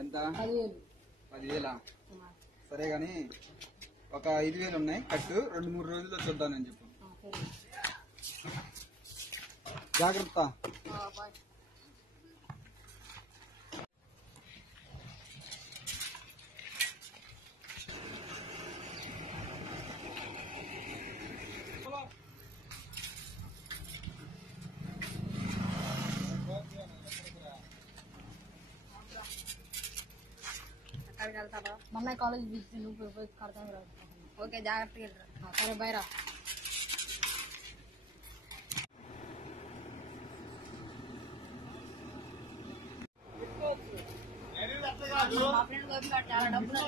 ఎంత? 10,000. సరే గాని ఒక 5,000 ఉన్నాయి కట్టు, 2-3 రోజుల్లో చూద్దానని చెప్పు. జాగ్రత్త. మొన్న కాలేజ్ నువ్వు కడతాను రా. ఓకే జాగ్రత్తగా వెళ్ళరా. సరే బైరా. మా ఫ్రెండ్ గోపి గారు చాలా డబ్బులు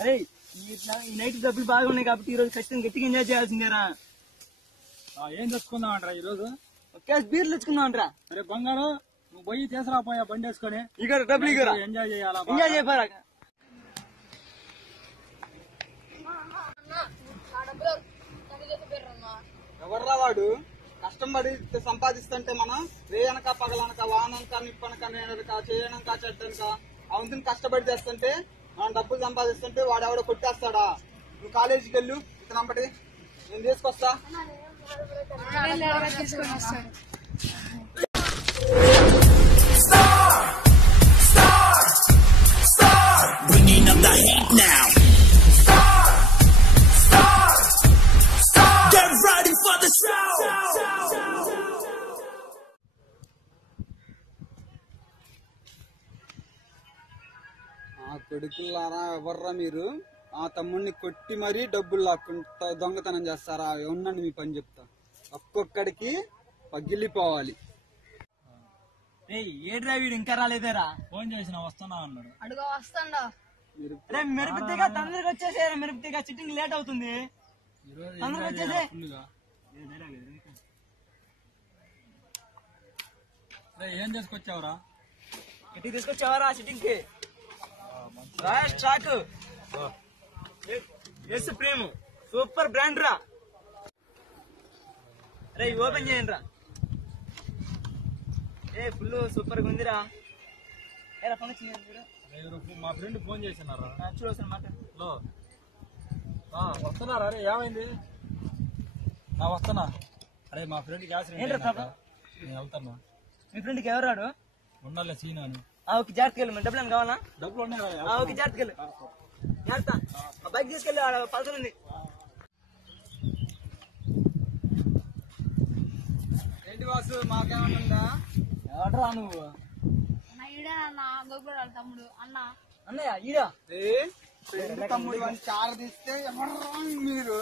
అరే ఈ నైట్ డబ్బులు బాగున్నాయి కాబట్టి ఈ రోజు ఖచ్చితంగా గట్టిగా ఎంజాయ్ చేయాల్సిందేరా. ఏం తెచ్చుకుందాం అంటారా ఈ రోజు? ఒక బీర్లు తెచ్చుకుందాం అంటారా. అరే బంగారు, నువ్వు పోయి తీసురా పోయా బండి వేసుకొని. ఇక డబ్బులు ఇగరా, ఎంజాయ్ చేయాలా? ఎంజాయ్ చేయరా. ఎవర్రా వాడు? కష్టం పడి సంపాదిస్తుంటే మనం రేయనక పగలనక వాననక నిప్పనక నేనక చేయనక చెట్టనక అవుతుంది కష్టపడి చేస్తుంటే మనం డబ్బులు సంపాదిస్తుంటే వాడు ఎవడో కొట్టేస్తాడా? నువ్వు కాలేజీకి వెళ్ళు, ఇతనంపటి నేను తీసుకొస్తా. కొడుకులారా, ఎవర్రా మీరు? ఆ తమ్ముడిని కొట్టి మరీ డబ్బులు లాక్కుంటా దొంగతనం చేస్తారా? ఉండండి మీ పని చెప్తా. ఒక్కొక్కడికి పగిలిపోవాలి. ఏడ్రా వీడు ఇంకా రాలేదేరా? ఫోన్ చేసిన వస్తున్నా అన్నాడు. అడుగు వస్తాండా. మిరపతిగా తొందరగా వచ్చేసేరా. మిరపతిగా సిట్టింగ్ లేట్ అవుతుంది. తొందరగా వచ్చేసే. ఏం చేసుకొచ్చావురా? ఇంటికి తీసుకొచ్చావరా సిట్టింగ్ కి? స్టాక్ ఎస్ ప్రేమ్ సూపర్ బ్రాండ్ రా. రే ఓపెన్ చేయండి రా. ఫుల్ సూపర్ గా ఉందిరా. మా ఫ్రెండ్ ఫోన్ చేసినారా? చూడొస్తాను మాట్లాడు. వస్తున్నారా? అరే ఏమైంది? వస్తున్నా. అరే మా ఫ్రెండ్ గ్యాస్ నేను వెళ్తాను. మీ ఫ్రెండ్కి ఎవరాడు? ఉండాలి సీన్ అని. ఓకే జాగ్రత్తగా వెళ్ళి. డబ్బులు ఏమైనా కావాలా? డబ్బులు ఉన్నాయి. ఓకే జాగ్రత్తగా వెళ్ళి. జాగ్రత్త. బైక్ తీసుకెళ్ళి పల్సర్ ఉంది. ఏంటి వాసు, మాకేమన్నా? ఎవడరా నువ్వు? తమ్ముడు అన్న. అన్నయ్య ఈడా తమ్ముడు అని చార తీస్తే ఎవర్రా మీరు?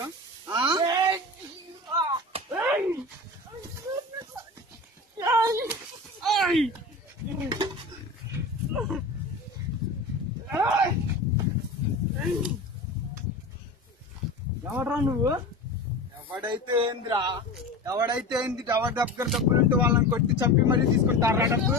ఎవడరా నువ్వు? ఎవడైతే ఏందిరా? ఎవడైతే ఏంది? ఎవరి దగ్గర డబ్బులు ఉంటే వాళ్ళని కొట్టి చంపి మరీ తీసుకుంటారా డబ్బులు?